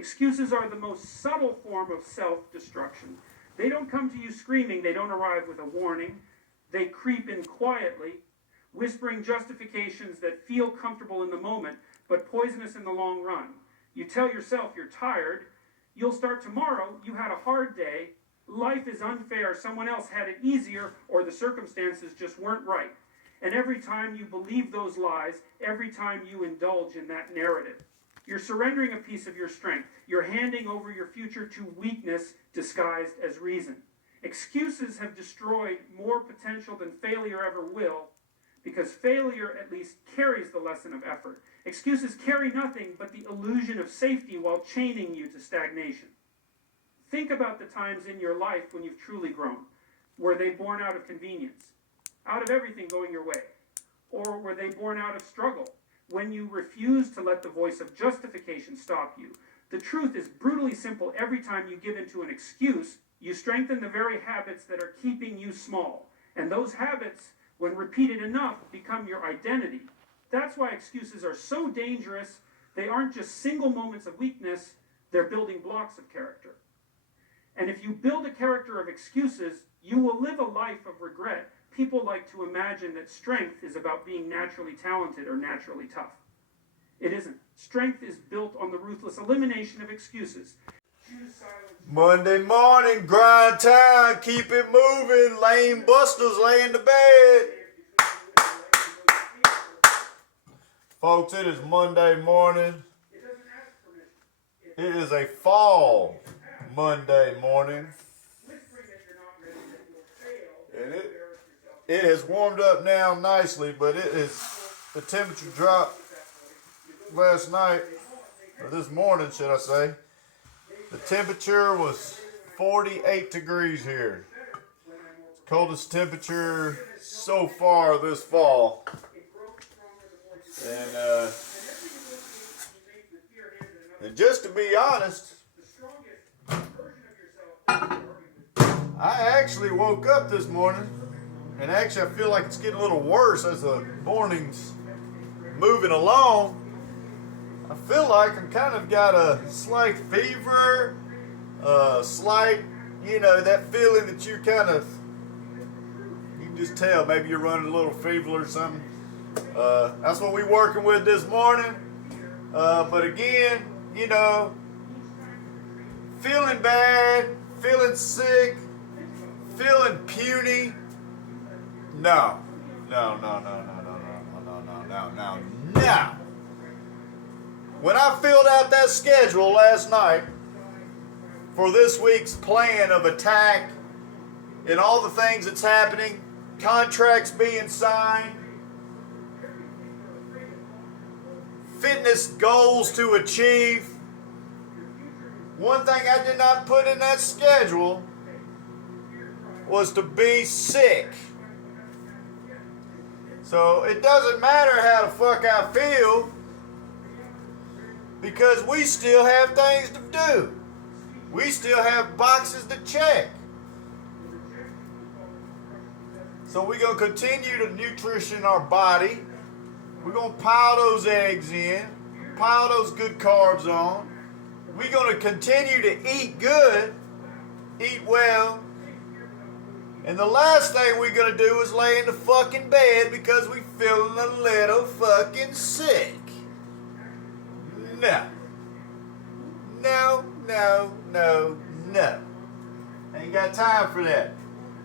Excuses are the most subtle form of self-destruction. They don't come to you screaming, they don't arrive with a warning. They creep in quietly, whispering justifications that feel comfortable in the moment, but poisonous in the long run. You tell yourself you're tired, you'll start tomorrow, you had a hard day, life is unfair, someone else had it easier, or the circumstances just weren't right. And every time you believe those lies, every time you indulge in that narrative, you're surrendering a piece of your strength. You're handing over your future to weakness disguised as reason. Excuses have destroyed more potential than failure ever will, because failure at least carries the lesson of effort. Excuses carry nothing but the illusion of safety while chaining you to stagnation. Think about the times in your life when you've truly grown. Were they born out of convenience, out of everything going your way? Or were they born out of struggle, when you refuse to let the voice of justification stop you? The truth is brutally simple. Every time you give in to an excuse, you strengthen the very habits that are keeping you small. And those habits, when repeated enough, become your identity. That's why excuses are so dangerous. They aren't just single moments of weakness, they're building blocks of character. And if you build a character of excuses, you will live a life of regret. People like to imagine that strength is about being naturally talented or naturally tough. It isn't. Strength is built on the ruthless elimination of excuses. Monday morning, grind time, keep it moving, lame busters lay in the bed. Folks, it is Monday morning. It is a fall Monday morning. And it has warmed up now nicely, but the temperature dropped last night, or this morning, should I say. The temperature was 48 degrees here. It's the coldest temperature so far this fall. And just to be honest, I actually woke up this morning, and actually I feel like it's getting a little worse as the morning's moving along. I feel like I'm kind of got a slight fever, slight, that feeling that you can just tell, maybe you're running a little fever or something. That's what we're working with this morning. But again, feeling bad, feeling sick, feeling puny. No. When I filled out that schedule last night for this week's plan of attack and all the things that's happening, contracts being signed, fitness goals to achieve, one thing I did not put in that schedule was to be sick. So it doesn't matter how the fuck I feel, because we still have things to do. We still have boxes to check. So we're going to continue to nutrition our body. We're going to pile those eggs in, pile those good carbs on. We're going to continue to eat good, eat well. And the last thing we're going to do is lay in the fucking bed because we're feeling a little fucking sick. No. Ain't got time for that.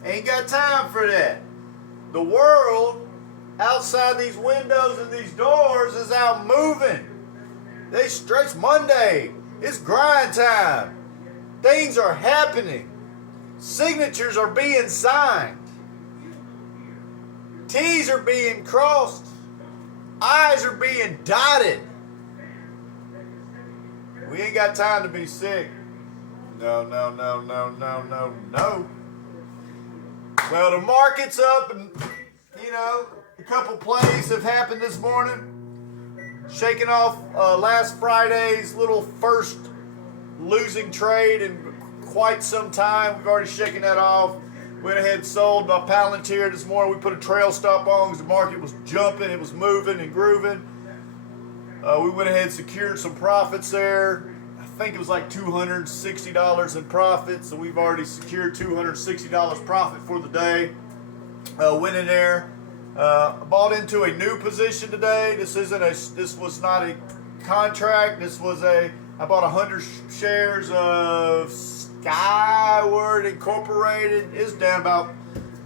Ain't got time for that. The world outside these windows and these doors is out moving. It's Monday. It's grind time. Things are happening. Signatures are being signed. T's are being crossed. I's are being dotted. We ain't got time to be sick. No. Well, the market's up, and a couple plays have happened this morning. Shaking off last Friday's little first losing trade in quite some time. We've already shaken that off. Went ahead and sold my Palantir this morning. We put a trail stop on because the market was jumping, it was moving and grooving. We went ahead and secured some profits there. I think it was like $260 in profit. So we've already secured $260 profit for the day. Went in there, bought into a new position today. This was not a contract. This was I bought 100 shares of Skyward Incorporated. It's down about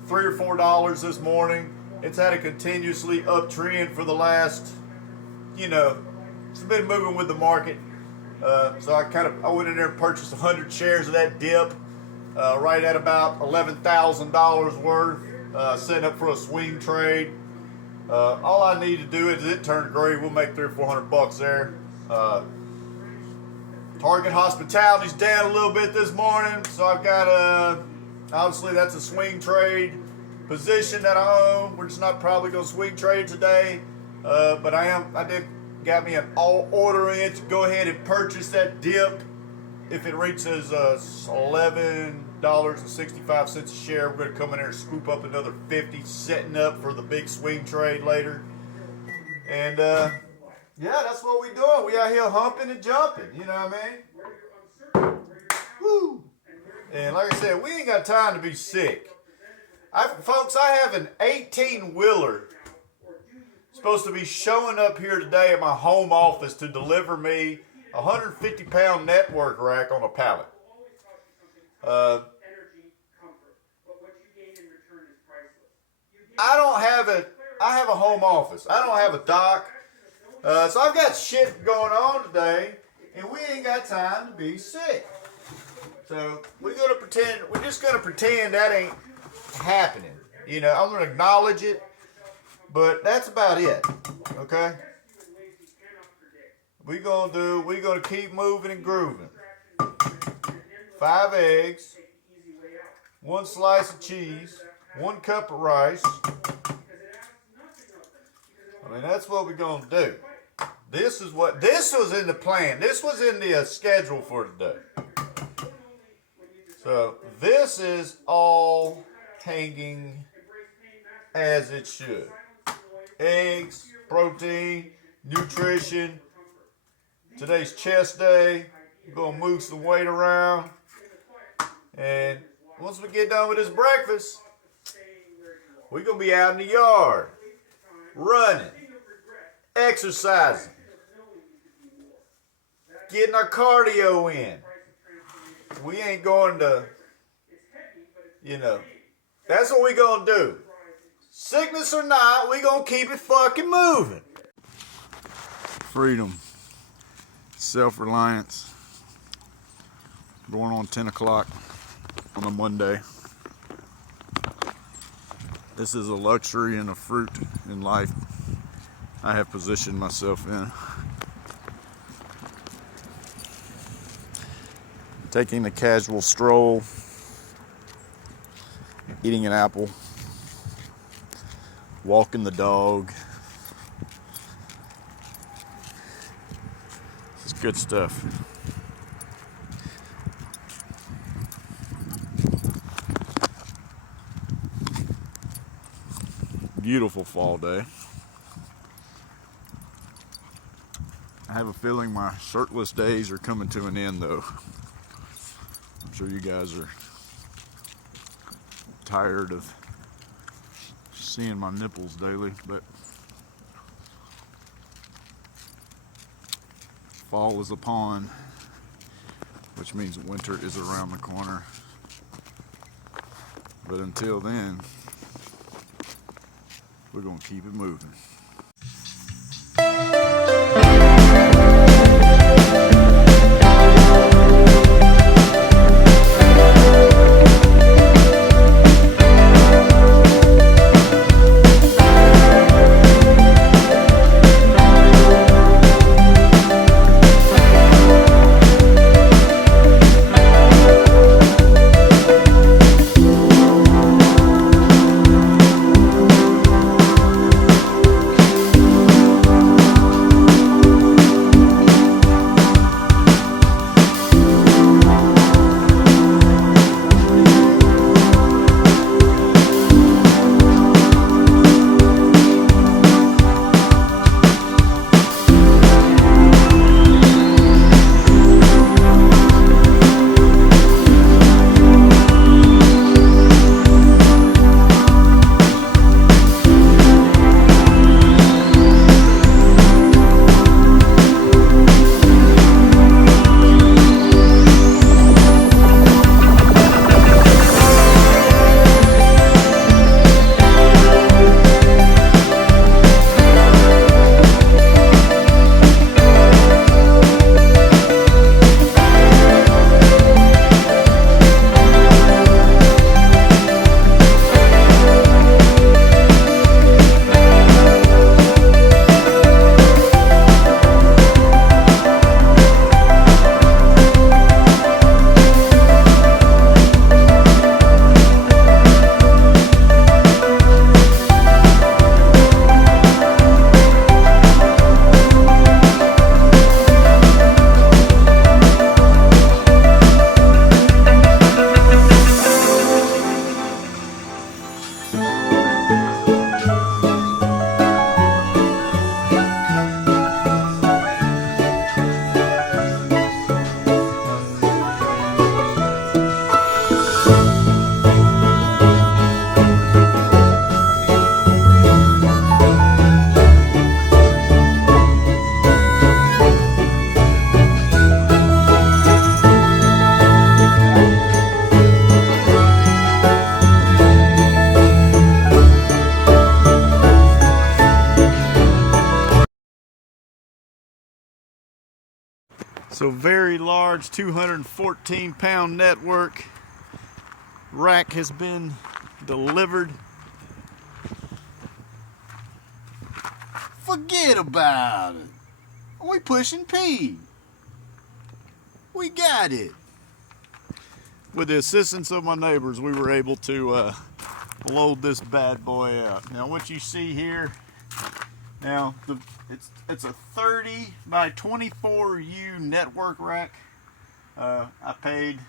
$3 or $4 this morning. It's had a continuously uptrend for the last, it's been moving with the market. So I went in there and purchased 100 shares of that dip, right at about $11,000 worth, setting up for a swing trade. All I need to do is it turned gray. We'll make $300 or $400 there. Target Hospitality's down a little bit this morning, so I've got obviously that's a swing trade position that I own. We're just not probably going to swing trade today, but I did got me an order in to go ahead and purchase that dip. If it reaches $11.65 a share, we're going to come in there and scoop up another 50, setting up for the big swing trade later. And yeah, that's what we doing. We out here humping and jumping, you know what I mean? Woo! And like I said, we ain't got time to be sick. Folks, I have an 18-wheeler supposed to be showing up here today at my home office to deliver me a 150-pound network rack on a pallet. I have a home office. I don't have a dock. So I've got shit going on today, and we ain't got time to be sick. So we're just gonna pretend that ain't happening. I'm gonna acknowledge it, but that's about it. Okay? We're gonna keep moving and grooving. 5 eggs, 1 slice of cheese, 1 cup of rice. I mean, that's what we're gonna do. This was in the plan. This was in the schedule for today. So this is all hanging as it should. Eggs, protein, nutrition. Today's chest day. We're gonna move some weight around. And once we get done with this breakfast, we're gonna be out in the yard, running, exercising, getting our cardio in. We ain't going to, that's what we gonna do. Sickness or not, we gonna keep it fucking moving. Freedom, self-reliance, going on 10 o'clock on a Monday. This is a luxury and a fruit in life I have positioned myself in. Taking a casual stroll, eating an apple, walking the dog. This is good stuff. Beautiful fall day. I have a feeling my shirtless days are coming to an end though. I'm sure you guys are tired of seeing my nipples daily, but fall is upon, which means winter is around the corner. But until then, we're gonna keep it moving. So very large 214-pound network rack has been delivered. Forget about it. We pushing P. We got it. With the assistance of my neighbors, we were able to load this bad boy out. Now what you see here, now it's a 30 by 24U network rack. I paid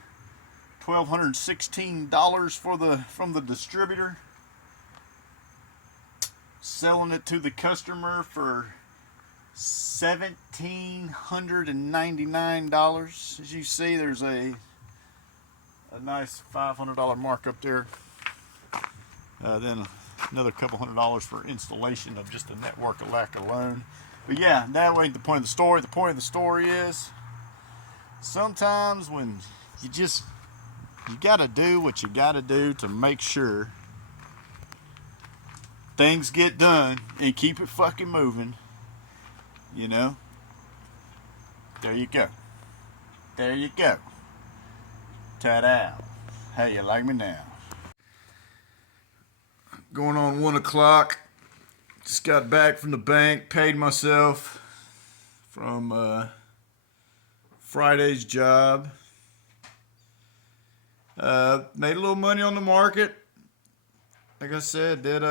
$1,216 from the distributor, selling it to the customer for $1,799. As you see, there's a nice $500 markup there. Then another couple $100 for installation of just the network rack alone. But yeah, that ain't the point of the story. The point of the story is sometimes when you gotta do what you gotta do to make sure things get done and keep it fucking moving. You know, there you go. There you go. Ta-da. Hey, you like me now? Going on 1 o'clock. Just got back from the bank, paid myself from Friday's job. Made a little money on the market. Like I said, did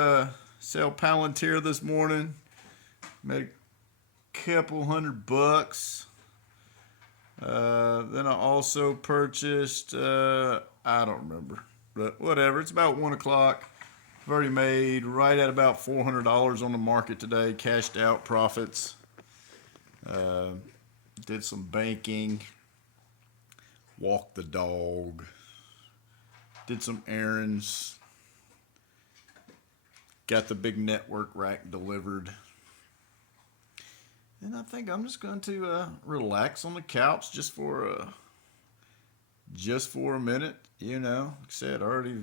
sell Palantir this morning. Made a couple $100. Then I also purchased, I don't remember, but whatever. It's about 1 o'clock. I've already made right at about $400 on the market today, cashed out profits. Did some banking, walked the dog, did some errands, got the big network rack delivered. And I think I'm just going to relax on the couch just for a minute. You know, like I said, I already,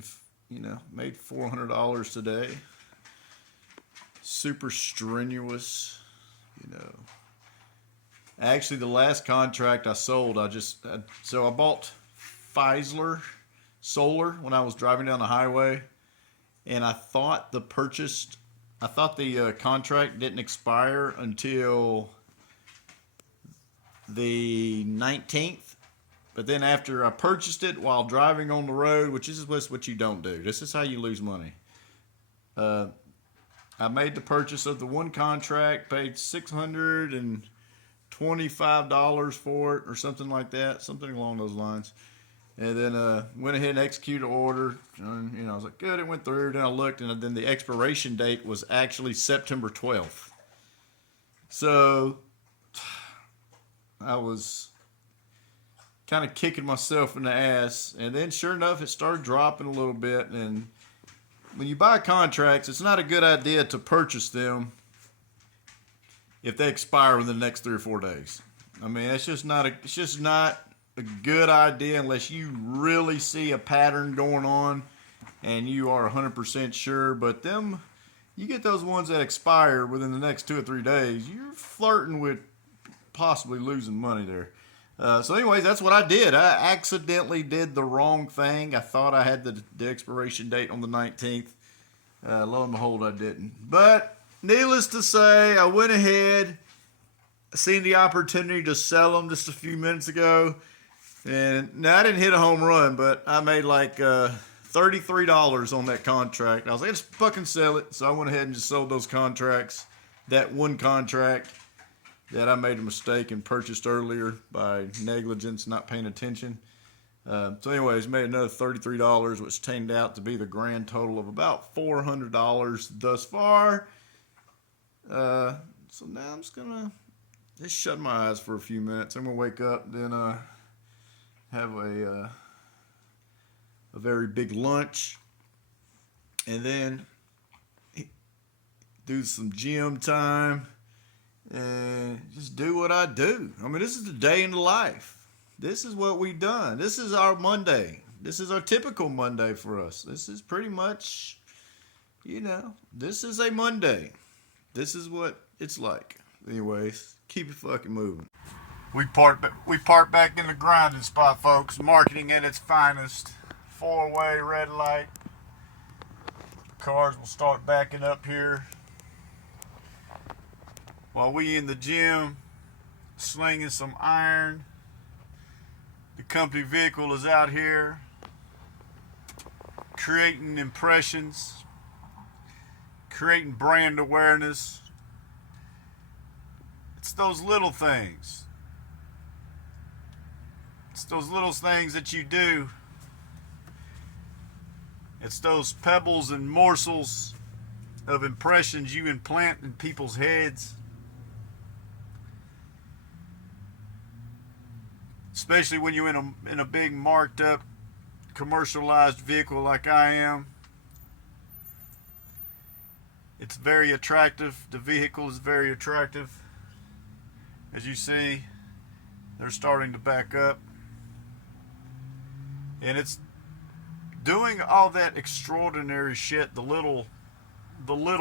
made $400 today. Super strenuous, Actually, the last contract I sold, I bought Pfizer Solar when I was driving down the highway, and I thought the contract didn't expire until the 19th. But then after I purchased it while driving on the road, which is what you don't do. This is how you lose money. I made the purchase of the one contract, paid $625 for it or something like that, something along those lines. And then went ahead and executed the order. And, I was like, good, it went through. Then I looked, and then the expiration date was actually September 12th. So I was kind of kicking myself in the ass. And then sure enough, it started dropping a little bit. And when you buy contracts, it's not a good idea to purchase them if they expire within the next 3 or 4 days. I mean, it's just not a good idea unless you really see a pattern going on and you are 100% sure. But you get those ones that expire within the next 2 or 3 days, you're flirting with possibly losing money there. So anyways, that's what I did. I accidentally did the wrong thing. I thought I had the expiration date on the 19th. Lo and behold, I didn't. But needless to say, I went ahead, seen the opportunity to sell them just a few minutes ago. And now I didn't hit a home run, but I made like $33 on that contract. I was like, let's fucking sell it. So I went ahead and just sold those contracts. That one contract that I made a mistake and purchased earlier by negligence, not paying attention. So anyways, made another $33, which turned out to be the grand total of about $400 thus far. So now I'm just gonna shut my eyes for a few minutes. I'm gonna wake up, then have a very big lunch, and then do some gym time and just do what I do. I mean, this is the day in the life. This is what we've done. This is our Monday. This is our typical Monday for us. This is pretty much, this is a Monday. This is what it's like. Anyways, keep it fucking moving. We park back in the grinding spot, folks. Marketing at its finest. 4-way red light. Cars will start backing up here while we in the gym slinging some iron. The company vehicle is out here creating impressions, creating brand awareness. It's those little things. It's those little things that you do. It's those pebbles and morsels of impressions you implant in people's heads. Especially when you're in a big marked up commercialized vehicle like I am. It's very attractive. The vehicle is very attractive. As you see, they're starting to back up. And it's doing all that extraordinary shit, the little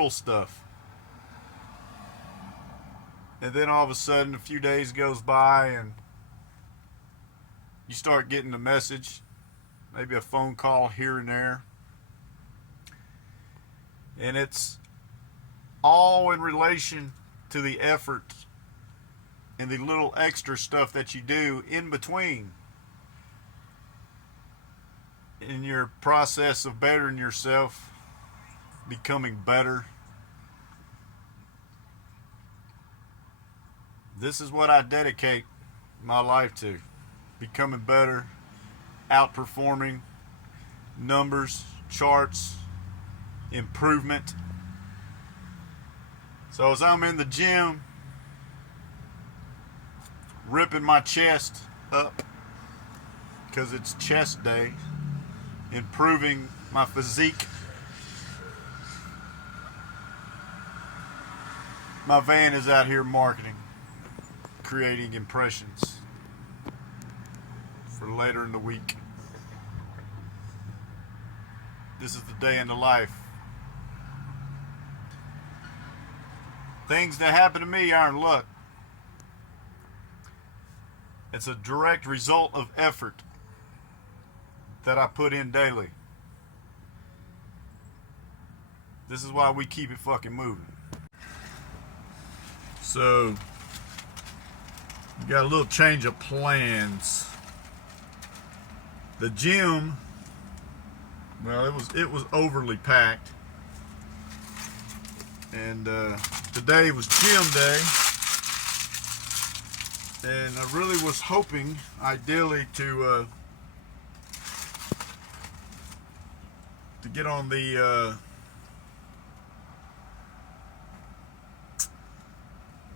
stuff. And then all of a sudden a few days goes by and you start getting the message, maybe a phone call here and there. And it's all in relation to the effort and the little extra stuff that you do in between in your process of bettering yourself, becoming better. This is what I dedicate my life to. Becoming better, outperforming, numbers, charts, improvement. So as I'm in the gym, ripping my chest up, because it's chest day, improving my physique, my van is out here marketing, creating impressions for later in the week. This is the day in the life. Things that happen to me aren't luck. It's a direct result of effort that I put in daily. This is why we keep it fucking moving. So, we got a little change of plans. The gym, well, it was overly packed, and today was gym day, and I really was hoping, ideally, to get on the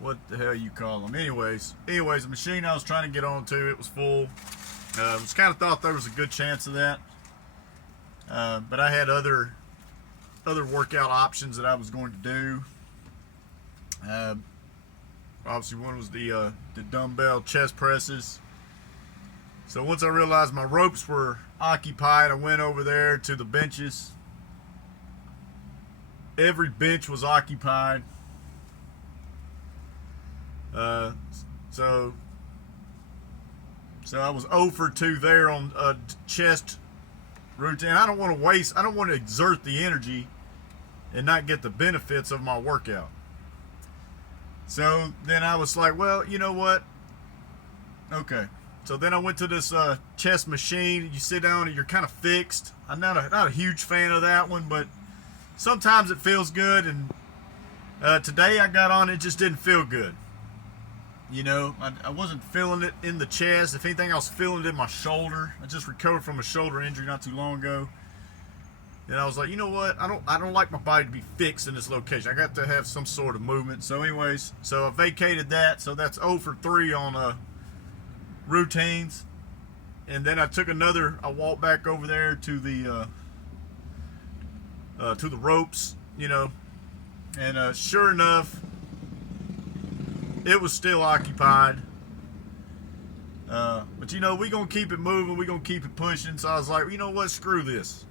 what the hell you call them? Anyways, the machine I was trying to get onto, it was full. Just kind of thought there was a good chance of that, but I had other workout options that I was going to do. Obviously, one was the dumbbell chest presses. So once I realized my ropes were occupied, I went over there to the benches. Every bench was occupied. So I was 0 for 2 there on a chest routine. I don't want to exert the energy and not get the benefits of my workout. So then I was like, well, you know what? Okay. So then I went to this chest machine. You sit down and you're kind of fixed. I'm not a huge fan of that one, but sometimes it feels good. And today I got on, it just didn't feel good. You know, I wasn't feeling it in the chest. If anything, I was feeling it in my shoulder. I just recovered from a shoulder injury not too long ago. And I was like, you know what? I don't like my body to be fixed in this location. I got to have some sort of movement. So anyways, so I vacated that. So that's 0 for 3 on routines. And then I walked back over there to the ropes, you know. And sure enough, it was still occupied. But you know, we're going to keep it moving. We're going to keep it pushing. So I was like, you know what? Screw this.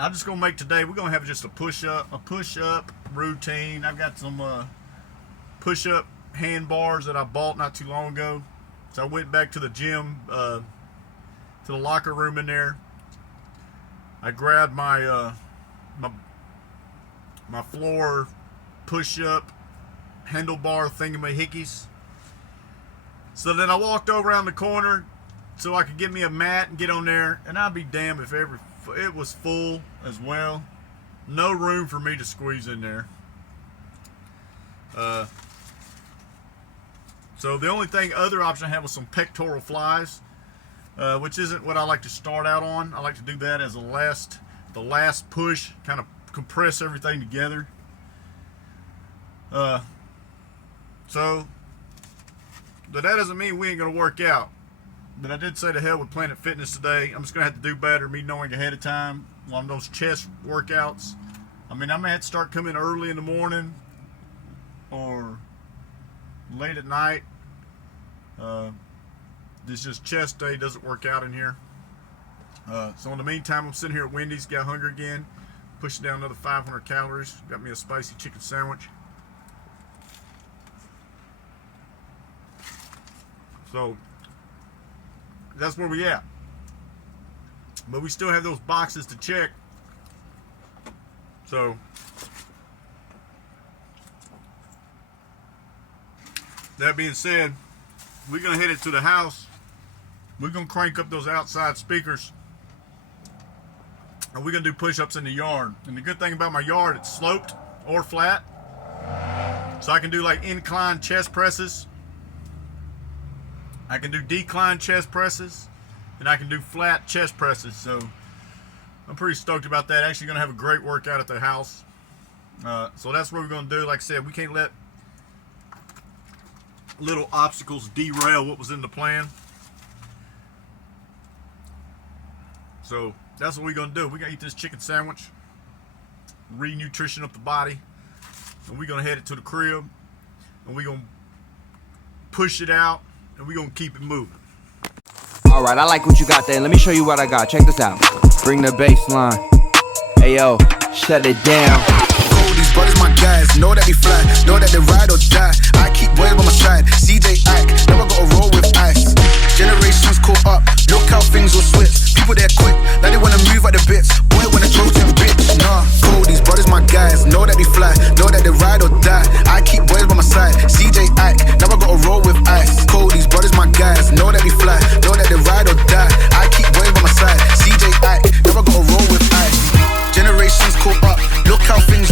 I'm just going to make today, we're going to have just a push-up routine. I've got some push-up handbars that I bought not too long ago. So I went back to the gym, to the locker room in there. I grabbed my my floor push-up handlebar thingamahickeys. So then I walked over around the corner so I could get me a mat and get on there, and I'd be damned if it was full as well. No room for me to squeeze in there. So the only other option I had was some pectoral flies, which isn't what I like to start out on. I like to do that as the last push, kind of compress everything together. But that doesn't mean we ain't gonna work out. But I did say to hell with Planet Fitness today. I'm just gonna have to do better, me knowing ahead of time on those chest workouts. I mean, I may have to start coming early in the morning or late at night. This just chest day doesn't work out in here. So in the meantime, I'm sitting here at Wendy's, got hungry again, pushing down another 500 calories. Got me a spicy chicken sandwich. So that's where we at. But we still have those boxes to check. So that being said, we're gonna head it to the house. We're gonna crank up those outside speakers, and we're gonna do push-ups in the yard. And the good thing about my yard, it's sloped or flat, so I can do like incline chest presses. I can do decline chest presses, and I can do flat chest presses. So I'm pretty stoked about that. Actually gonna have a great workout at the house. So that's what we're gonna do. Like I said, we can't let little obstacles derail what was in the plan. So that's what we're gonna do. We're gonna eat this chicken sandwich, re-nutrition up the body, and we're gonna head it to the crib, and we're gonna push it out, and we're gonna keep it moving. All right, I like what you got there. Let me show you what I got. Check this out. Bring the bass line. Hey yo, shut it down. These brothers my guys, know that they fly, know that they ride or die. I keep boys by my side, CJ Ike, never gotta roll with ice. Generations caught up, look how things will switch. People they're quick, now they wanna move at the bits. Boy wanna throw them bitch, nah. Cool, these brothers my guys, know that they fly, know that they ride or die. I keep boys by my side, CJ Ike, never gotta roll with ice. Cool, these brothers my guys, know that they fly, know that they ride or die. I keep boys by my side, CJ Ike, never gotta roll with ice. Generations caught up, look how things